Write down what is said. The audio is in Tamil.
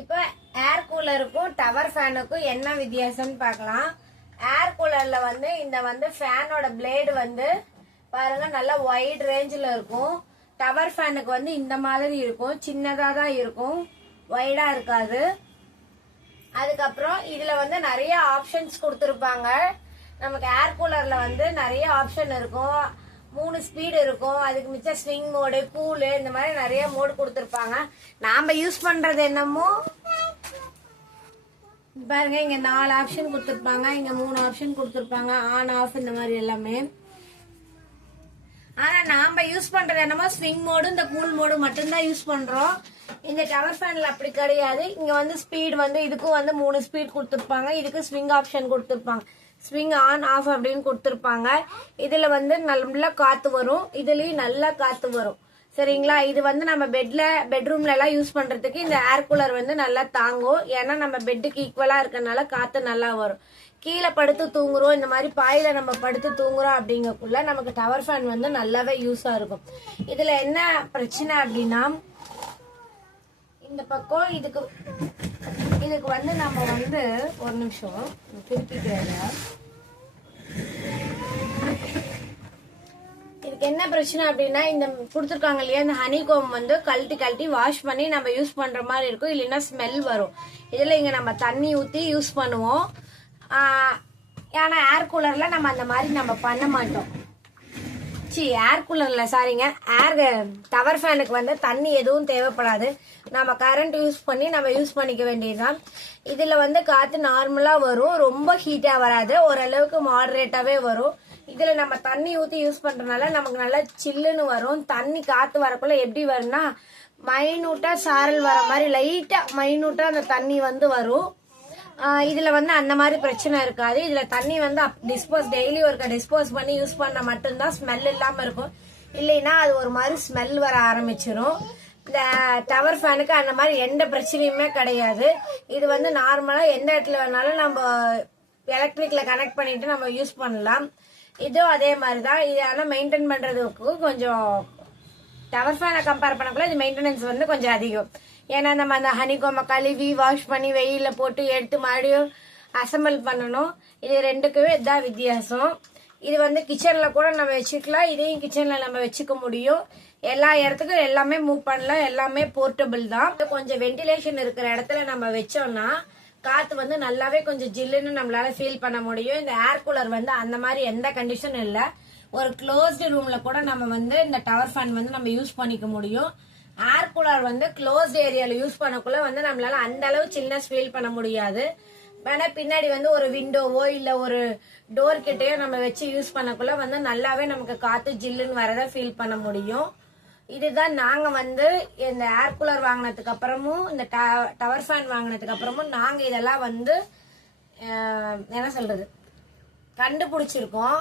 இப்போ ஏர் கூலருக்கும் டவர் ஃபேனுக்கும் என்ன வித்தியாசம்னு பார்க்கலாம். ஏர் கூலர்ல வந்து இந்த வந்து ஃபேனோட பிளேடு வந்து பாருங்க நல்லா வைட் ரேஞ்சில் இருக்கும். டவர் ஃபேனுக்கு வந்து இந்த மாதிரி இருக்கும், சின்னதா தான் இருக்கும், வைடா இருக்காது. அதுக்கப்புறம் இதுல வந்து நிறைய ஆப்ஷன்ஸ் கொடுத்துருப்பாங்க. நமக்கு ஏர் கூலர்ல வந்து நிறைய ஆப்ஷன் இருக்கும். 3 ஸ்பீடு இருக்கும். அதுக்கு மிச்சம் ஸ்விங் மோடு, கூலு, இந்த மாதிரி நிறைய மோடு கொடுத்துருப்பாங்க. நாம யூஸ் பண்றது என்னமோ பாருங்க, இங்க 4 ஆப்ஷன் கொடுத்துருப்பாங்க, இங்க 3 ஆப்ஷன் கொடுத்துருப்பாங்க, ஆன் ஆஃப் இந்த மாதிரி எல்லாமே. ஆனா நாம யூஸ் பண்றது என்னமோ ஸ்விங் மோடு, இந்த கூல் மோடு மட்டும்தான் யூஸ் பண்றோம். இந்த டவர் ஃபேன்ல அப்படி கிடையாது. இங்க வந்து ஸ்பீட் வந்து இதுக்கும் வந்து 3 ஸ்பீட் கொடுத்துருப்பாங்க, இதுக்கு ஸ்விங் ஆப்ஷன் கொடுத்துருப்பாங்க, ஸ்விங் ஆன் ஆஃப் அப்படின்னு கொடுத்துருப்பாங்க. இதுல வந்து நல்லா காத்து வரும், இதுலயும் நல்லா காத்து வரும். சரிங்களா? இது வந்து நம்ம பெட்ரூம்ல எல்லாம் யூஸ் பண்றதுக்கு இந்த ஏர் கூலர் வந்து நல்லா தாங்கும். ஏன்னா நம்ம பெட்டுக்கு ஈக்குவலா இருக்கறனால காத்து நல்லா வரும். கீழே படுத்து தூங்குறோம், இந்த மாதிரி பாயில நம்ம படுத்து தூங்குறோம் அப்படிங்கக்குள்ள நமக்கு டவர் ஃபேன் வந்து நல்லாவே யூஸா இருக்கும். இதுல என்ன பிரச்சனை அப்படின்னா, இந்த பக்கம் இதுக்கு வந்து நம்ம வந்து ஒரு நிமிஷம் திருப்பிக்கிறேன். இதுக்கு என்ன பிரச்சனை அப்படின்னா, இந்த கொடுத்துருக்காங்க இல்லையா, இந்த ஹனிகோம் வந்து கழட்டி வாஷ் பண்ணி நம்ம யூஸ் பண்ற மாதிரி இருக்கும், இல்லைன்னா ஸ்மெல் வரும். இதுல இங்க நம்ம தண்ணி ஊத்தி யூஸ் பண்ணுவோம். ஆனா ஏர் கூலர்ல நம்ம அந்த மாதிரி நம்ம பண்ண மாட்டோம். ஏர் கூலர்ல சாரிங்க, டவர் ஃபேனுக்கு வந்து தண்ணி எதுவும் தேவைப்படாது. நம்ம கரண்ட் யூஸ் பண்ணி நம்ம யூஸ் பண்ணிக்க வேண்டியதுதான். இதுல வந்து காத்து நார்மலா வரும், ரொம்ப ஹீட்டா வராது, ஓரளவுக்கு மாடரேட்டாவே வரும். இதுல நம்ம தண்ணி ஊத்தி யூஸ் பண்றதுனால நமக்கு நல்லா சில்லுன்னு வரும். தண்ணி காத்து வரக்குள்ள எப்படி வரும்னா, மைனூட்டா சாரல் வர மாதிரி லைட்டா மைனூட்டா அந்த தண்ணி வந்து வரும். இதுல வந்து அந்த மாதிரி பிரச்சனை இருக்காது. இதுல தண்ணி வந்து டெய்லி ஒருக்க டிஸ்போஸ் பண்ணி யூஸ் பண்ண மட்டும்தான் ஸ்மெல் இல்லாம இருக்கும், இல்லைன்னா அது ஒரு மாதிரி ஸ்மெல் வர ஆரம்பிச்சிடும். இந்த டவர் ஃபேனுக்கு அந்த மாதிரி எந்த பிரச்சனையுமே கிடையாது. இது வந்து நார்மலா எந்த இடத்துல வேணாலும் நம்ம எலக்ட்ரிக்ல கனெக்ட் பண்ணிட்டு நம்ம யூஸ் பண்ணலாம். இதுவும் அதே மாதிரிதான். இது ஆனால் மெயின்டைன் பண்றதுக்கு கொஞ்சம் டவர் ஃபேனை கம்பேர் பண்ணக்குள்ள இது மெயின்டெனன்ஸ் வந்து கொஞ்சம் அதிகம். ஏன்னா நம்ம அந்த ஹனிகோமை கழுவி வாஷ் பண்ணி வெயில போட்டு எடுத்து மறுபடியும் அசம்பிள் பண்ணணும். இது ரெண்டுக்குமே இதுதான் வித்தியாசம். இது வந்து கிச்சன்ல கூட நம்ம வச்சுக்கலாம், இதையும் கிச்சன்ல நம்ம வச்சுக்க முடியும். எல்லா இடத்துக்கும் எல்லாமே மூவ் பண்ணலாம், எல்லாமே போர்ட்டபிள் தான். கொஞ்சம் வென்டிலேஷன் இருக்கிற இடத்துல நம்ம வச்சோம்னா காத்து வந்து நல்லாவே கொஞ்சம் ஜில்லுன்னு நம்மளால ஃபீல் பண்ண முடியும். இந்த ஏர் கூலர் வந்து அந்த மாதிரி எந்த கண்டிஷனும் இல்லை. ஒரு க்ளோஸ்டு ரூம்ல கூட நம்ம வந்து இந்த டவர் ஃபேன் வந்து நம்ம யூஸ் பண்ணிக்க முடியும். ஏர் கூலர் வந்து க்ளோஸ்ட் ஏரியால யூஸ் பண்ணக்குள்ள வந்து நம்மளால அந்த அளவு சில்னஸ் ஃபீல் பண்ண முடியாது. வேணா பின்னாடி வந்து ஒரு விண்டோவோ இல்ல ஒரு டோர் கிட்டயோ நம்ம வச்சு யூஸ் பண்ணக்குள்ள வந்து நல்லாவே நமக்கு காத்து ஜில்லுன்னு வரத ஃபீல் பண்ண முடியும். இதுதான் நாங்க வந்து இந்த ஏர் கூலர் வாங்கினதுக்கு அப்புறமும் இந்த டவர் ஃபேன் வாங்கினதுக்கு அப்புறமும் நாங்க இதெல்லாம் வந்து என்ன சொல்றது கண்டுபிடிச்சிருக்கோம்.